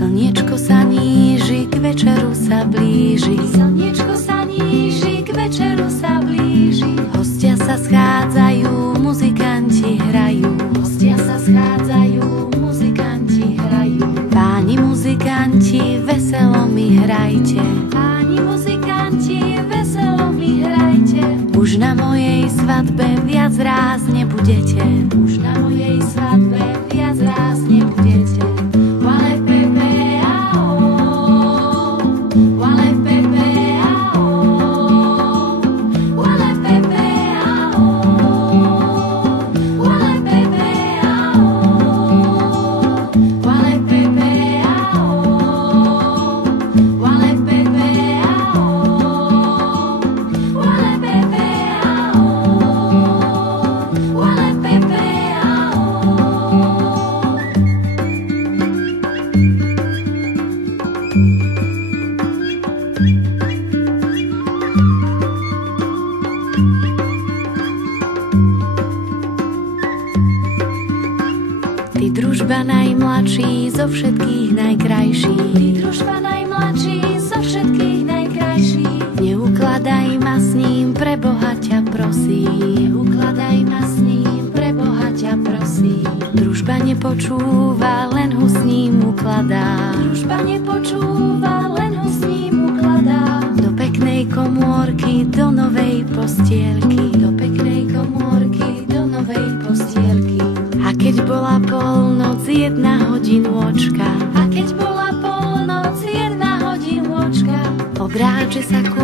Slniečko sa níži, k večeru sa blíži. Slniečko sa níži, k večeru sa blíži. Hostia sa schádzajú, muzikanti hrajú. Hostia sa schádzajú, muzikanti hrajú. Páni muzikanti, veselo mi hrajte. Páni muzikanti, veselo mi hrajte. Už na mojej svadbe viac ráz nebudete. Už na mojej svadbe viac ráz nebudete. Wale pepe a o, wale pepe a o, wale pepe a o, wale pepe a o, wale pepe a o, wale pepe a o, wale pepe a o, wale pepe a o. Ty družba najmladší, zo všetkých najkrajší. Ty družba najmladší, zo všetkých najkrajší. Neukladaj ma s ním, pre Boha ťa prosím. Neukladaj ma s ním, pre Boha ťa prosím. Družba nepočúva, len hu s ním ukladá. Družba nepočúva, len ho s ním ukladá. Do peknej komórky, do novej postielky. Do peknej komórky, do novej postielky. A keď bola polnoc, 1 hodinôčka, A keď bola polnoc, 1 hodinôčka, obráče sa ku